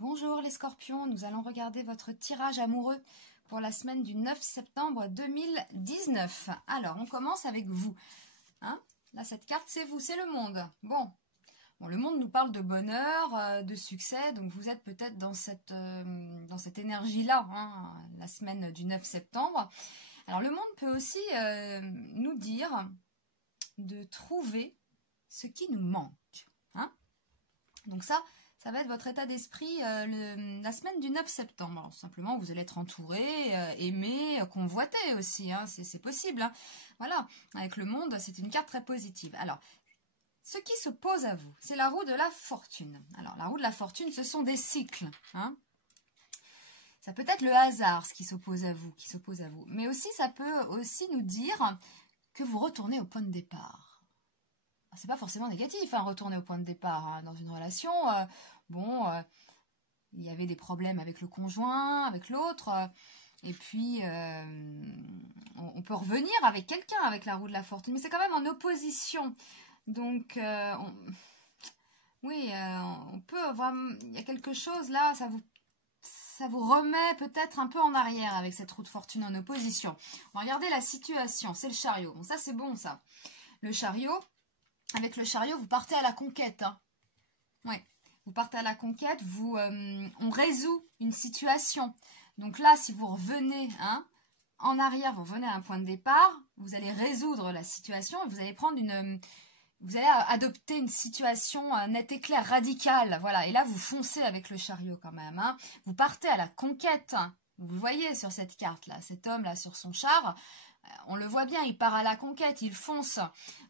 Bonjour les scorpions, nous allons regarder votre tirage amoureux pour la semaine du 9 septembre 2019. Alors, on commence avec vous. Hein, là, cette carte, c'est vous, c'est le monde. Bon, le monde nous parle de bonheur, de succès, donc vous êtes peut-être dans cette énergie-là, hein, la semaine du 9 septembre. Alors, le monde peut aussi nous dire de trouver ce qui nous manque. Hein. Donc ça va être votre état d'esprit la semaine du 9 septembre. Alors, simplement, vous allez être entouré, aimé, convoité aussi. Hein, c'est possible. Hein. Voilà, avec le monde, c'est une carte très positive. Alors, ce qui se pose à vous, c'est la roue de la fortune. Alors, la roue de la fortune, ce sont des cycles. Hein. Ça peut être le hasard, ce qui s'oppose à vous, Mais aussi, ça peut aussi nous dire que vous retournez au point de départ. C'est pas forcément négatif, hein, retourner au point de départ. Hein. Dans une relation, il y avait des problèmes avec le conjoint, avec l'autre, et puis on peut revenir avec quelqu'un, avec la roue de la fortune, mais c'est quand même en opposition. Donc, on peut vraiment, il y a quelque chose là, ça vous remet peut-être un peu en arrière avec cette roue de fortune en opposition. On va regarder la situation, c'est le chariot. Bon, ça c'est bon ça. Le chariot. Avec le chariot, vous partez à la conquête. Hein. Ouais, vous partez à la conquête, on résout une situation. Donc là, si vous revenez en arrière, vous revenez à un point de départ, vous allez résoudre la situation et vous allez adopter une situation nette et claire, radicale. Voilà, et là, vous foncez avec le chariot quand même. Hein. Vous partez à la conquête. Vous le voyez sur cette carte-là, cet homme-là sur son char. On le voit bien, il part à la conquête, il fonce.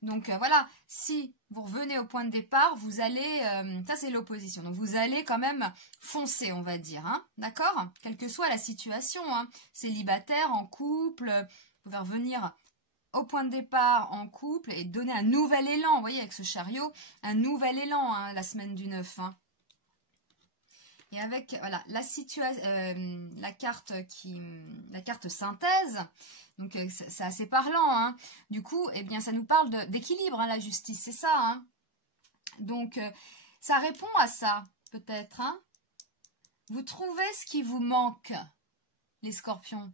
Donc voilà, si vous revenez au point de départ, vous allez, ça c'est l'opposition, donc vous allez quand même foncer, on va dire, hein, d'accord? Quelle que soit la situation, hein, célibataire, en couple, vous pouvez revenir au point de départ en couple et donner un nouvel élan, vous voyez, avec ce chariot, un nouvel élan, hein, la semaine du 9. Hein. Et avec voilà la carte synthèse, donc c'est assez parlant. Hein. Du coup, eh bien, ça nous parle d'équilibre, hein, la justice, c'est ça. Hein. Donc, ça répond à ça, peut-être. Hein. Vous trouvez ce qui vous manque, les scorpions.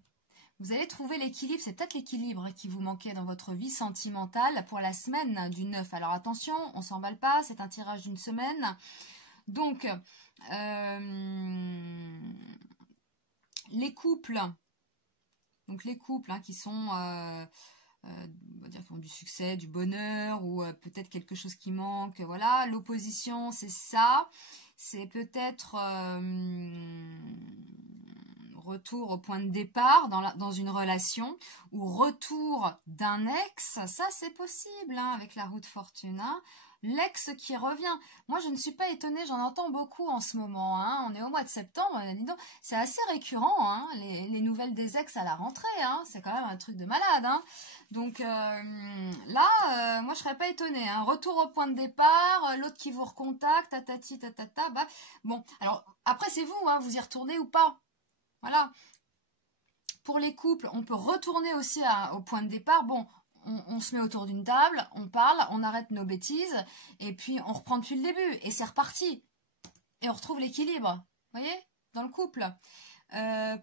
Vous allez trouver l'équilibre, c'est peut-être l'équilibre qui vous manquait dans votre vie sentimentale pour la semaine du 9. Alors attention, on ne s'emballe pas, c'est un tirage d'une semaine. Donc, les couples qui sont, on va dire, font du succès, du bonheur, ou peut-être quelque chose qui manque, voilà. L'opposition, c'est ça. C'est peut-être retour au point de départ dans une relation, ou retour d'un ex, ça c'est possible, hein, avec la roue de fortune, hein. L'ex qui revient. Moi, je ne suis pas étonnée, j'en entends beaucoup en ce moment. Hein. On est au mois de septembre, dis donc, c'est assez récurrent, hein, les nouvelles des ex à la rentrée. Hein. C'est quand même un truc de malade. Hein. Donc là, moi, je serais pas étonnée. Hein. Retour au point de départ, l'autre qui vous recontacte, tatati, tatata. Bah. Bon, alors, après, c'est vous, hein, vous y retournez ou pas. Voilà. Pour les couples, on peut retourner aussi au point de départ. Bon, on se met autour d'une table, on parle, on arrête nos bêtises, et puis on reprend depuis le début, et c'est reparti. Et on retrouve l'équilibre, vous voyez, dans le couple.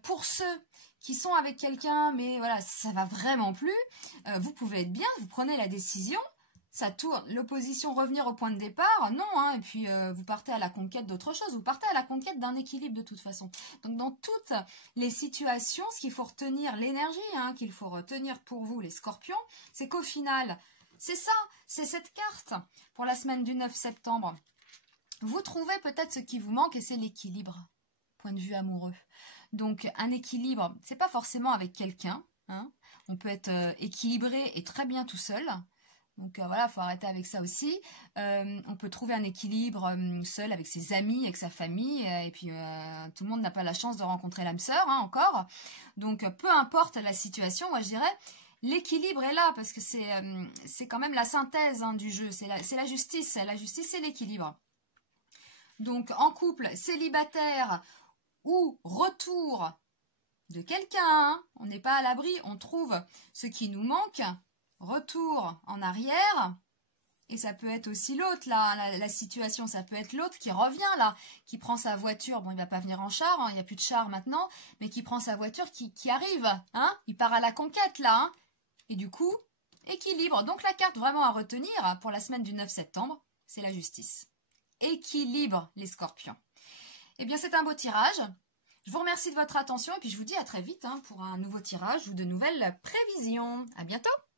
Pour ceux qui sont avec quelqu'un, mais voilà, ça va vraiment plus, vous pouvez être bien, vous prenez la décision, ça tourne, l'opposition revenir au point de départ, non, hein, et puis vous partez à la conquête d'autre chose, vous partez à la conquête d'un équilibre de toute façon. Donc dans toutes les situations, ce qu'il faut retenir, l'énergie hein, qu'il faut retenir pour vous les scorpions, c'est qu'au final, c'est ça, c'est cette carte pour la semaine du 9 septembre. Vous trouvez peut-être ce qui vous manque et c'est l'équilibre, point de vue amoureux. Donc un équilibre, c'est pas forcément avec quelqu'un, hein, on peut être équilibré et très bien tout seul. Donc voilà, il faut arrêter avec ça aussi. On peut trouver un équilibre seul avec ses amis, avec sa famille. Et puis tout le monde n'a pas la chance de rencontrer l'âme sœur hein, encore. Donc peu importe la situation, moi je dirais, l'équilibre est là parce que c'est quand même la synthèse hein, du jeu. C'est la justice. La justice, c'est l'équilibre. Donc en couple, célibataire ou retour de quelqu'un, hein, on n'est pas à l'abri, on trouve ce qui nous manque. Retour en arrière Et ça peut être aussi l'autre, là, la situation, ça peut être l'autre qui revient, là, qui prend sa voiture, bon, il va pas venir en char, hein, il n'y a plus de char maintenant, mais qui prend sa voiture, qui arrive, hein, il part à la conquête, là, hein, et du coup, équilibre. Donc la carte vraiment à retenir pour la semaine du 9 septembre, c'est la justice. Équilibre, les scorpions. Eh bien, c'est un beau tirage. Je vous remercie de votre attention et puis je vous dis à très vite hein, pour un nouveau tirage ou de nouvelles prévisions. À bientôt!